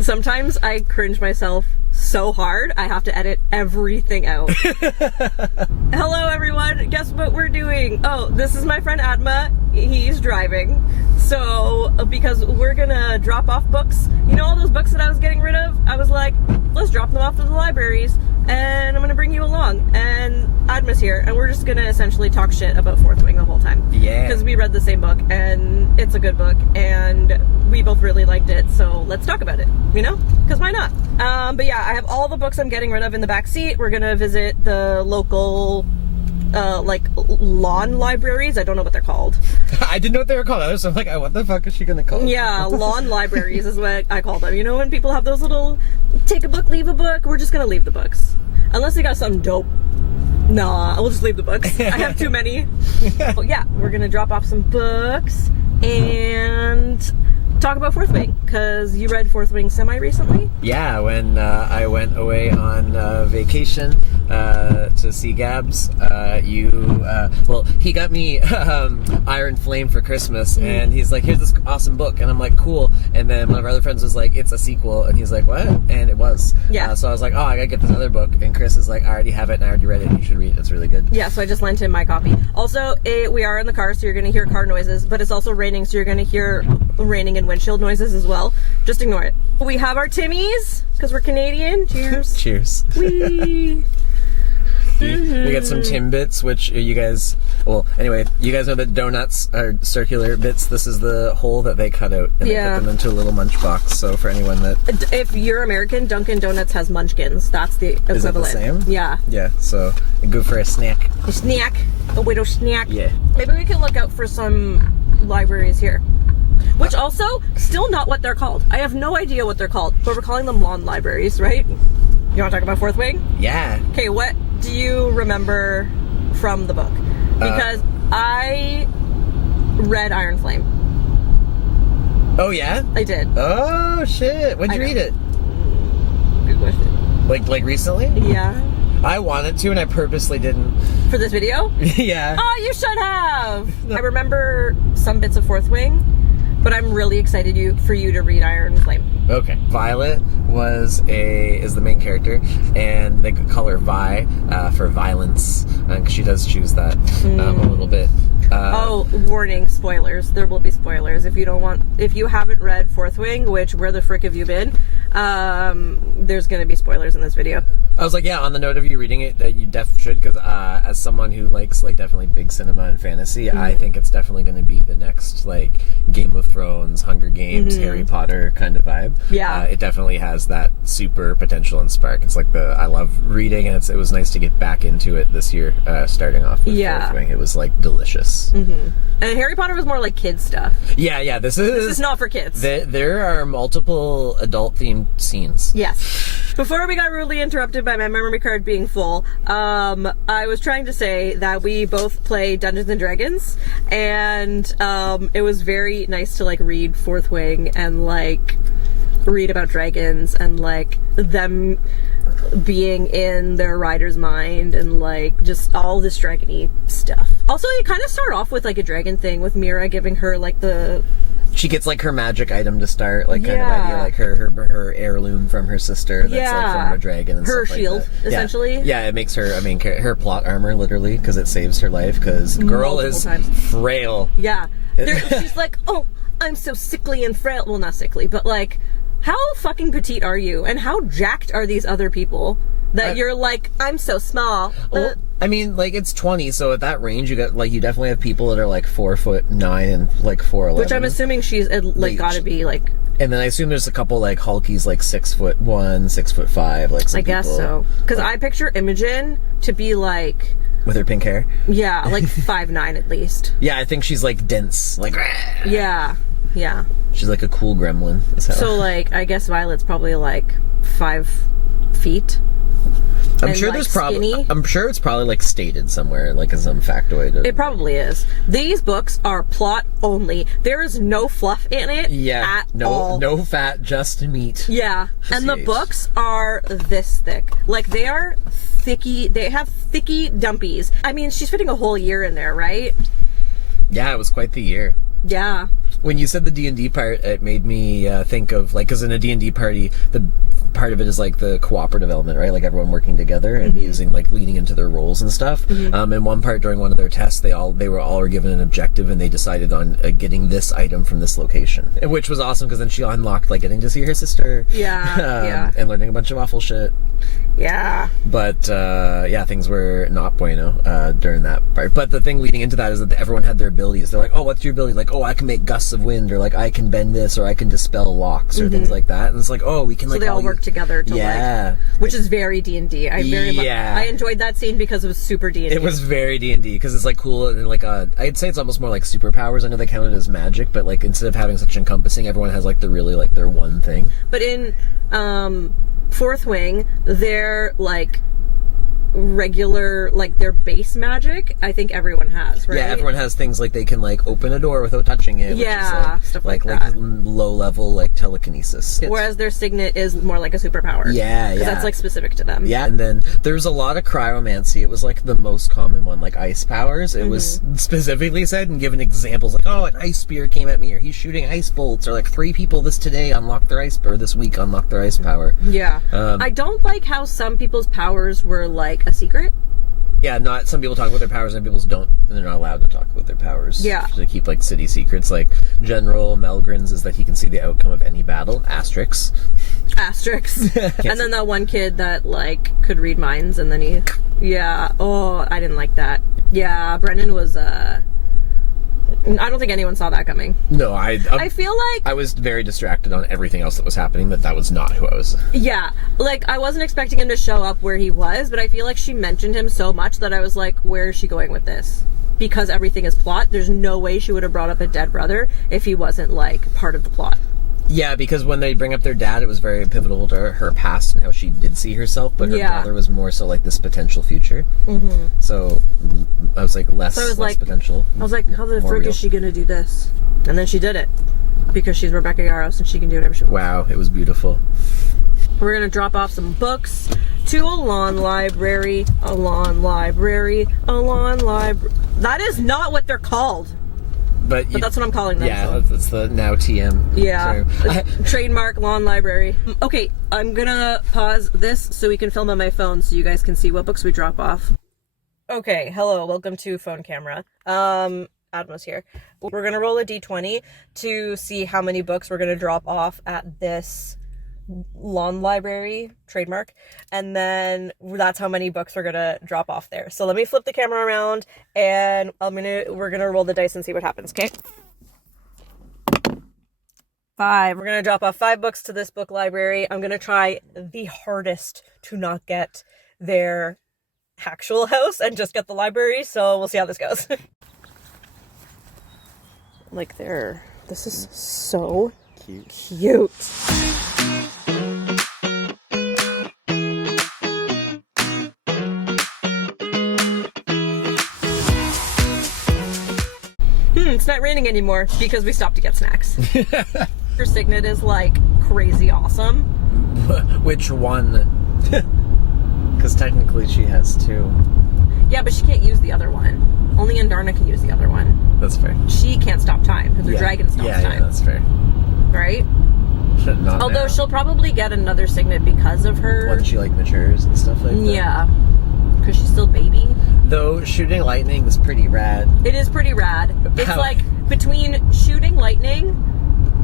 Sometimes I cringe myself so hard, I have to edit everything out. Hello everyone, guess what we're doing? Oh, this is my friend Adma, he's driving. So, because we're gonna drop off books, you know all those books that I was getting rid of? I was like, let's drop them off to the libraries, and I'm gonna bring you along. And Adma's here, and we're just gonna essentially talk shit about Fourth Wing the whole time. Yeah. Because we read the same book, and it's a good book, and we both really liked it, so let's talk about it, you know? Because why not? But yeah, I have all the books I'm getting rid of in the back seat. We're gonna visit the local like lawn libraries. I don't know what they're called. I didn't know what they were called. So I'm like, oh, what the fuck is she gonna call them? Yeah, lawn libraries is what I call them. You know when people have those little take a book, leave a book? We're just gonna leave the books. Unless they got something dope. Nah, we'll just leave the books. I have too many. But yeah, we're gonna drop off some books and talk about Fourth Wing, because you read Fourth Wing semi-recently? Yeah, when I went away on vacation to see Gabs, well, he got me Iron Flame for Christmas, and he's like, here's this awesome book, and I'm like, cool, and then one of our other friends was like, it's a sequel, and he's like, what? And it was. Yeah. So I was like, oh, I gotta get this other book, and Chris is like, I already have it, and I already read it, you should read it, it's really good. Yeah, so I just lent him my copy. Also, we are in the car, so you're gonna hear car noises, but it's also raining, so you're gonna hear raining and windshield noises as well. Just ignore it. We have our Timmies, because we're Canadian. Cheers. Cheers. Whee! We got some Timbits, which you guys, well, anyway, you guys know that donuts are circular bits. This is the hole that they cut out, and they put them into a little munch box. So for anyone that... If you're American, Dunkin' Donuts has munchkins. That's the equivalent. Is it the same? Yeah. Yeah, so good for a snack. A snack. A widow snack. Yeah. Maybe we can look out for some libraries here. Which also, still not what they're called. I have no idea what they're called, but we're calling them lawn libraries, right? You want to talk about Fourth Wing? Yeah. Okay, what do you remember from the book? Because I read Iron Flame. Oh, yeah? I did. Oh, shit. When'd you read it? Good question. Like recently? Yeah. I wanted to, and I purposely didn't. For this video? Yeah. Oh, you should have! I remember some bits of Fourth Wing, but I'm really excited for you to read Iron Flame. Okay. Violet is the main character, and they could call her Vi for violence, because she does choose that a little bit. Oh, warning, spoilers. There will be spoilers. If you haven't read Fourth Wing, which where the frick have you been, there's gonna be spoilers in this video. I was like, yeah, on the note of you reading it, you should, because as someone who likes, like, definitely big cinema and fantasy, I think it's definitely going to be the next, like, Game of Thrones, Hunger Games, Harry Potter kind of vibe. Yeah. It definitely has that super potential and spark. It's like I love reading, and it was nice to get back into it this year, starting off with Fourth Wing. It was, like, delicious. And Harry Potter was more like kids stuff. Yeah, this is not for kids. There are multiple adult-themed scenes. Yes. Before we got rudely interrupted by my memory card being full, I was trying to say that we both play Dungeons and Dragons, and it was very nice to, like, read Fourth Wing and, like, read about dragons and, like, them being in their rider's mind and, like, just all this dragony stuff. Also, you kind of start off with, like, a dragon thing with Mira giving her, like, she gets, like, her magic item to start, like, kind of idea, like her heirloom from her sister that's, like, from a dragon and her stuff shield, like that. essentially. Yeah, it makes her, her plot armor, literally, because it saves her life, because girl is frail. Yeah. She's like, oh, I'm so sickly and frail. Well, not sickly, but, like, how fucking petite are you? And how jacked are these other people that you're like, I'm so small? Well, I mean, like, it's 20, so at that range, you definitely have people that are, like, 4'9" and, like, 4'11". Which I'm assuming she's, like, gotta be, like... And then I assume there's a couple, like, Hulkies, like, 6'1", 6'5", like, some I guess people, so. Because I picture Imogen to be, like... With her pink hair? Yeah, like 5'9" at least. Yeah, I think she's, like, dense. Like, yeah. Yeah. She's like a cool gremlin. So, like, I guess Violet's probably, like, 5 feet. I'm sure there's probably. I'm sure it's probably, like, stated somewhere, like, in some factoid. It probably is. These books are plot only. There is no fluff in it. Yeah. At all. No fat, just meat. Yeah. And the books are this thick. Like, they are thicky. They have thicky dumpies. I mean, she's fitting a whole year in there, right? Yeah, it was quite the year. Yeah. when you said the D&D part, it made me think of, like, because in a D&D party, the part of it is like the cooperative element, right? Like everyone working together and using, like, leaning into their roles and stuff. And one part during one of their tests, they were given an objective, and they decided on getting this item from this location, which was awesome because then she unlocked, like, getting to see her sister. Yeah. And learning a bunch of awful shit. Yeah. But things were not bueno during that part. But the thing leading into that is that everyone had their abilities. They're like, oh, what's your ability? Like, oh, I can make gusts of wind, or like I can bend this, or I can dispel locks, or things like that. And it's like, oh, we can, like, so they all work together to like, which is very D&D. I enjoyed that scene because it was super D&D. It was very D&D because it's like cool, and like I'd say it's almost more like superpowers. I know they counted as magic, but like instead of having such encompassing, everyone has like their one thing. But in Fourth Wing, they're like regular, like their base magic, I think everyone has, right? Yeah, everyone has things like they can like open a door without touching it. Yeah, which is stuff like that. Like low level like telekinesis. Whereas their signet is more like a superpower. Yeah. Because that's like specific to them. Yeah, and then there's a lot of cryomancy. It was like the most common one, like ice powers. It was specifically said and given examples like, oh, an ice spear came at me, or he's shooting ice bolts, or like 3 people this week unlocked their ice power. Yeah. I don't like how some people's powers were like a secret. Yeah, not some people talk about their powers and people's don't, and they're not allowed to talk about their powers. Yeah. To keep like city secrets. Like General Melgren's is that he can see the outcome of any battle. Asterix. And then that one kid that like could read minds, and then I didn't like that. Yeah, Brennan was I don't think anyone saw that coming. No, I feel like I was very distracted on everything else that was happening, but that was not who I was. Yeah, like I wasn't expecting him to show up where he was, but I feel like she mentioned him so much that I was like, where is she going with this? Because everything is plot. There's no way she would have brought up a dead brother if he wasn't like part of the plot. Yeah, because when they bring up their dad, it was very pivotal to her past and how she did see herself, but her brother was more so like this potential future. So I was like less potential. I was like, how the frick is she gonna do this? And then she did it because she's Rebecca Yarros and she can do whatever she wants. Wow, it was beautiful. We're gonna drop off some books to a lawn library. That is not what they're called. But that's what I'm calling them. Yeah, that's the now TM. Yeah. Trademark lawn library. Okay, I'm gonna pause this so we can film on my phone so you guys can see what books we drop off. Okay, hello, welcome to phone camera. Adma's here. We're gonna roll a d20 to see how many books we're gonna drop off at this lawn library, trademark, and then that's how many books we're gonna drop off there. So let me flip the camera around, and we're gonna roll the dice and see what happens. Okay, 5. We're gonna drop off 5 books to this book library. I'm gonna try the hardest to not get their actual house and just get the library, so we'll see how this goes. Like this is so cute. It's not raining anymore because we stopped to get snacks. Her signet is like crazy awesome. Which one? Because technically she has 2. Yeah, but she can't use the other one. Only Andarna can use the other one. That's fair. She can't stop time because the dragon stops time. Yeah, that's fair. Right? Not Although now. she'll probably get another signet because of her. When she like matures and stuff like that. Yeah. Because she's still baby. Though shooting lightning is pretty rad. It is pretty rad. It's like between shooting lightning,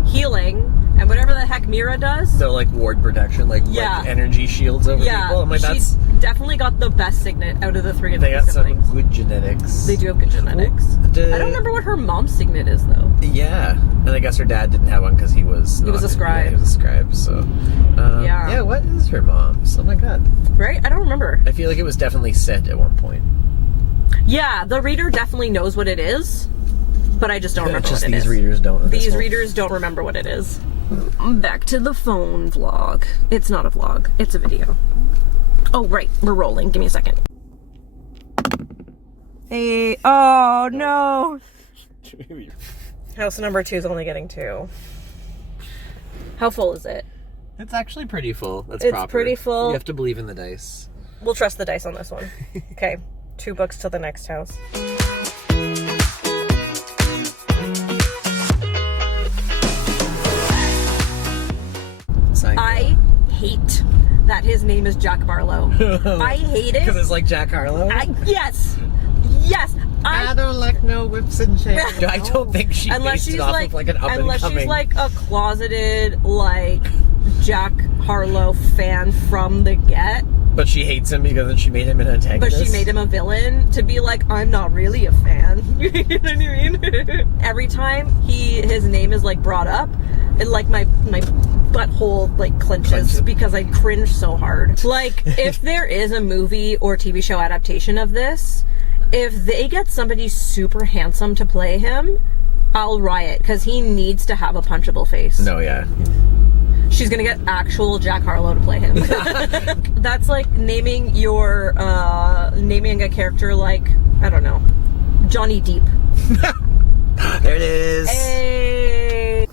healing, and whatever the heck Mira does. So like ward protection, like energy shields over people. I'm like, she's definitely got the best signet out of the 3 of They got siblings. some good genetics. They do have good genetics. I don't remember what her mom's signet is though. Yeah, and I guess her dad didn't have one because he was a scribe. Yeah, he was a scribe. So yeah, what is her mom's? Oh my god. Right? I don't remember. I feel like it was definitely said at one point. Yeah, the reader definitely knows what it is, but I just don't remember what it is. These readers don't. These readers don't remember what it is. Back to the phone vlog. It's not a vlog, it's a video. Oh, right, we're rolling. Give me a second. Hey, oh no! House number 2 is only getting 2. How full is it? It's actually pretty full. That's it's proper. Pretty full. You have to believe in the dice. We'll trust the dice on this one. Okay, 2 books to the next house. hate that his name is Jack Barlow. I hate it. Because it's like Jack Harlow? Yes. I don't like no whips and chains. I don't think she based it off of like an up and unless coming. she's like a closeted like Jack Harlow fan from the get. But she hates him because then she made him an antagonist. But she made him a villain to be like, I'm not really a fan. You know what I mean? Every time his name is like brought up, it like my butthole like clenches because I cringe so hard. Like, if there is a movie or TV show adaptation of this, if they get somebody super handsome to play him, I'll riot because he needs to have a punchable face. No, yeah. She's gonna get actual Jack Harlow to play him. That's like naming a character like, I don't know, Johnny Depp. There it is. Hey.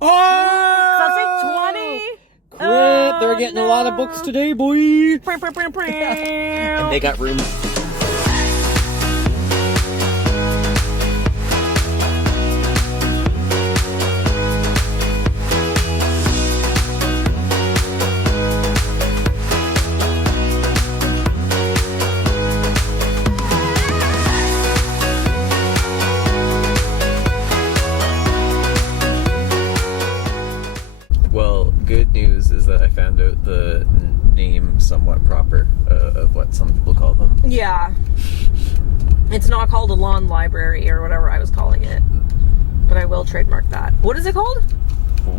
Oh! So say 20. Crit. They're getting a lot of books today, boy. And And they got room. Well, good news is that I found out the name somewhat proper of what some people call them. Yeah. It's not called a lawn library or whatever I was calling it. But I will trademark that. What is it called?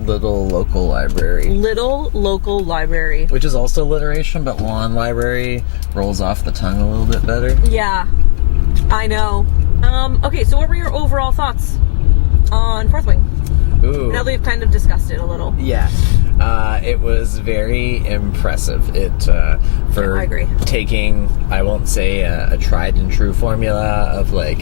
Little local library. Little local library. Which is also alliteration, but lawn library rolls off the tongue a little bit better. Yeah. I know. Okay, so what were your overall thoughts on Fourth Wing? Ooh. Now that we've kind of discussed it a little. Yeah. It was very impressive. For I agree. taking, I won't say a tried and true formula of like,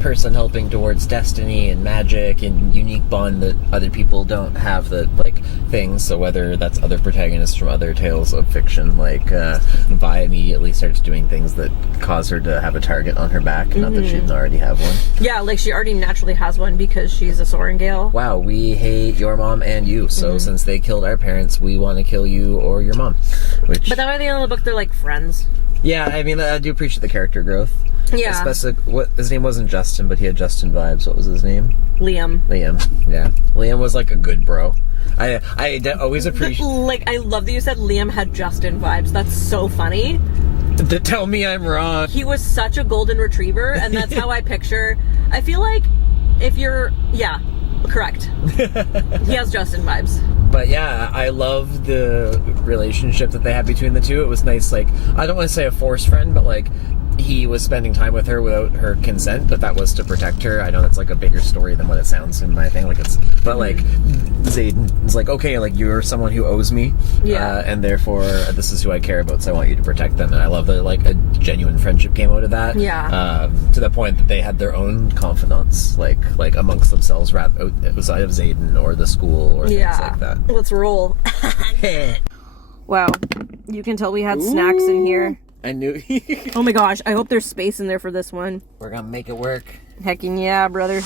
person helping towards destiny and magic and unique bond that other people don't have, that like things. So whether that's other protagonists from other tales of fiction, like Vi immediately starts doing things that cause her to have a target on her back, not that she didn't already have one. Yeah, like she already naturally has one because she's a Soaring Gale. Wow, we hate your mom and you, so since they killed our parents, we want to kill you or your mom. But then by the end of the book, they're like friends. Yeah, I mean, I do appreciate the character growth. Yeah. Especially, his name wasn't Justin, but he had Justin vibes. What was his name? Liam. Yeah. Liam was like a good bro. I always appreciate... Like, I love that you said Liam had Justin vibes. That's so funny. Tell me I'm wrong. He was such a golden retriever, and that's how I picture... I feel like if you're... Yeah, correct. He has Justin vibes. But yeah, I love the relationship that they had between the two. It was nice, like, I don't want to say a forced friend, but like, he was spending time with her without her consent, but that was to protect her. I know that's like a bigger story than what it sounds in my thing. Like but like, Zayden is like, okay, like you're someone who owes me, and therefore this is who I care about, so I want you to protect them. And I love that like a genuine friendship came out of that. Yeah. To the point that they had their own confidants, like amongst themselves, rather outside of Zayden or the school or things like that. Let's roll. Wow, you can tell we had snacks in here. I knew. Oh my gosh, I hope there's space in there for this one. We're gonna make it work. Heckin' yeah, brother.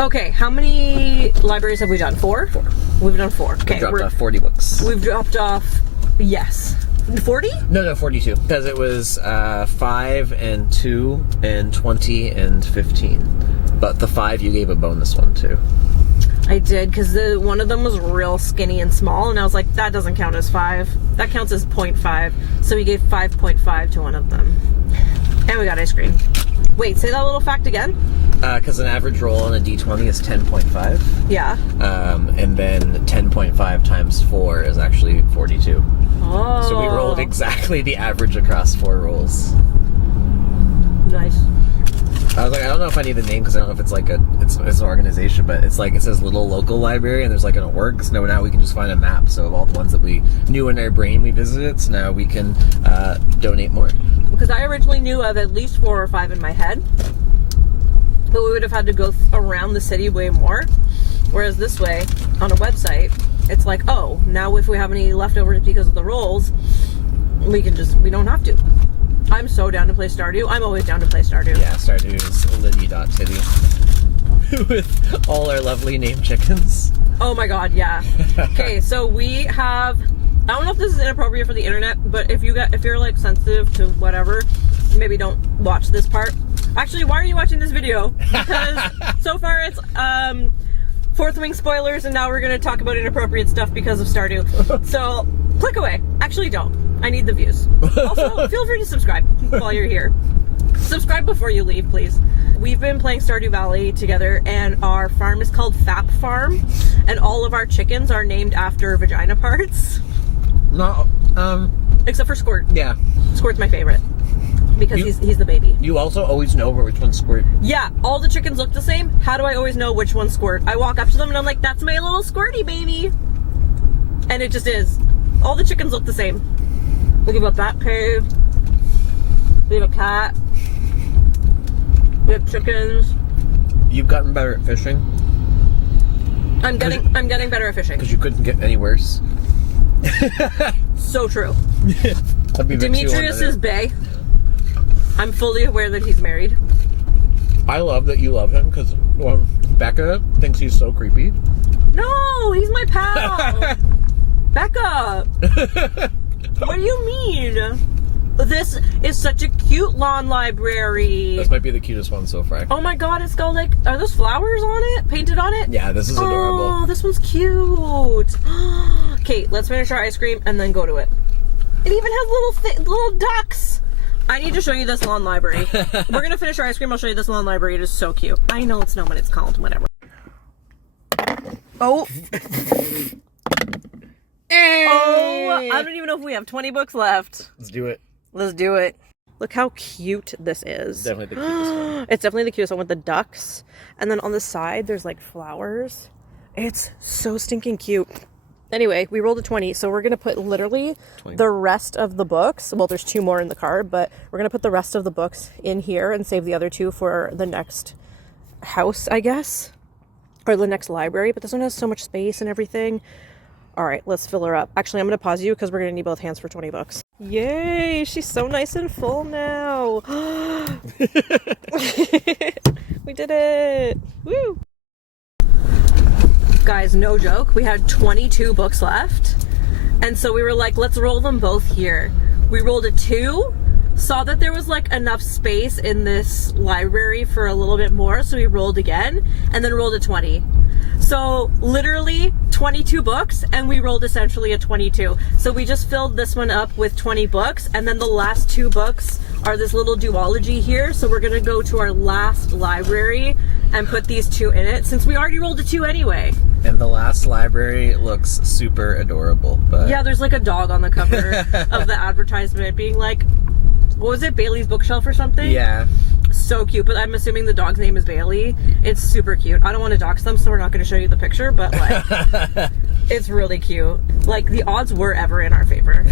Okay, how many libraries have we done? 4? 4. We've done 4. Okay, we dropped off 40 books. We've dropped off, yes. 40? No, 42. Because it was 5 and 2 and 20 and 15. But the 5 you gave a bonus one to. I did, because one of them was real skinny and small, and I was like, that doesn't count as 5. That counts as 0.5. So we gave 5.5 to one of them. And we got ice cream. Wait, say that little fact again? Because an average roll on a d20 is 10.5. Yeah. And then 10.5 times 4 is actually 42. Oh. So we rolled exactly the average across 4 rolls. Nice. I was like, I don't know if I need the name because I don't know if it's like it's an organization, but it's like, it says Little Local Library and there's like an org, so now we can just find a map. So of all the ones that we knew in our brain we visited, so now we can donate more. Because I originally knew of at least 4 or 5 in my head, but we would have had to go around the city way more. Whereas this way, on a website, it's like, oh, now if we have any leftovers because of the rolls, we don't have to. I'm so down to play Stardew. I'm always down to play Stardew. Yeah, Stardew is Liddy.titty. With all our lovely name chickens. Oh my god, yeah. Okay, so we have, I don't know if this is inappropriate for the internet, but if you're like sensitive to whatever, maybe don't watch this part. Actually, why are you watching this video? Because so far it's Fourth Wing spoilers, and now we're gonna talk about inappropriate stuff because of Stardew. So click away. Actually, don't. I need the views. Also, feel free to subscribe while you're here. Subscribe before you leave, please. We've been playing Stardew Valley together, and our farm is called Fap Farm, and all of our chickens are named after vagina parts. No, except for Squirt. Yeah. Squirt's my favorite because he's the baby. You also always know which one's Squirt. Yeah, all the chickens look the same. How do I always know which one's Squirt? I walk up to them and I'm like, that's my little Squirty baby. And it just is. All the chickens look the same. Look at a bat cave. We have a cat. We have chickens. You've gotten better at fishing. I'm getting better at fishing. Because you couldn't get any worse. So true. Demetrius is bae. I'm fully aware that he's married. I love that you love him because Becca thinks he's so creepy. No, he's my pal. Becca. What do you mean? This is such a cute lawn library. This might be the cutest one so far. Oh my god, it's got like, are those flowers on it? Painted on it? Yeah, this is adorable. Oh, this one's cute. Okay, let's finish our ice cream and then go to it. It even has little ducks. I need to show you this lawn library. We're gonna finish our ice cream. I'll show you this lawn library. It is so cute. I know it's snowman. It's called whatever. Oh. Oh, I don't even know if we have 20 books left. Let's do it. Let's do it. Look how cute this is. Definitely the cutest one. It's definitely the cutest one with the ducks. And then on the side, there's like flowers. It's so stinking cute. Anyway, we rolled a 20, so we're going to put literally 20. The rest of the books. Well, there's 2 more in the card, but we're going to put the rest of the books in here and save the other 2 for the next house, I guess. Or the next library, but this one has so much space and everything. All right, let's fill her up. Actually, I'm going to pause you because we're going to need both hands for 20 bucks. Yay, she's so nice and full now. We did it. Woo. Guys, no joke, we had 22 books left. And so we were like, let's roll them both here. We rolled a 2, saw that there was like enough space in this library for a little bit more, so we rolled again, and then rolled a 20. So literally 22 books, and we rolled essentially a 22. So we just filled this one up with 20 books, and then the last 2 books are this little duology here. So we're gonna go to our last library and put these 2 in it, since we already rolled a 2 anyway. And the last library looks super adorable. But yeah, there's like a dog on the cover of the advertisement being like, what was it, Bailey's Bookshelf or something? Yeah. So cute, but I'm assuming the dog's name is Bailey. It's super cute. I don't want to dox them, so we're not going to show you the picture, but like, it's really cute. Like, the odds were ever in our favor.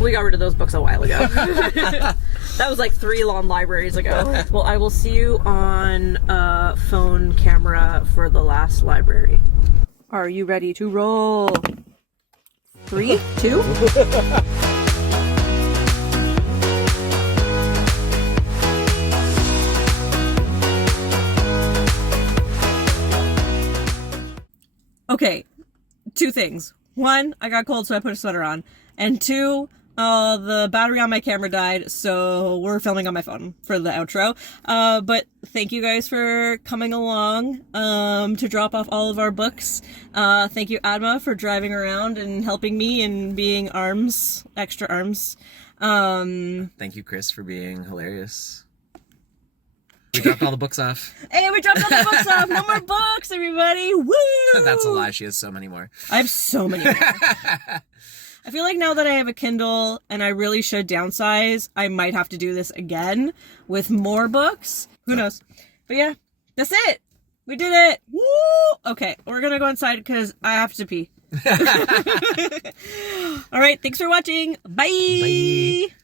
We got rid of those books a while ago. That was like 3 long libraries ago. Well, I will see you on phone camera for the last library. Are you ready to roll? 3, 2. Okay, 2 things. 1, I got cold, so I put a sweater on. And 2, the battery on my camera died, so we're filming on my phone for the outro. But thank you guys for coming along to drop off all of our books. Thank you, Adma, for driving around and helping me and being extra arms. Thank you, Chris, for being hilarious. We dropped all the books off. Hey, we dropped all the books off! No more books, everybody! Woo! That's a lie. She has so many more. I have so many more. I feel like now that I have a Kindle and I really should downsize, I might have to do this again with more books. Who knows? But yeah, that's it. We did it. Woo! Okay, we're gonna go inside because I have to pee. All right, thanks for watching. Bye. Bye.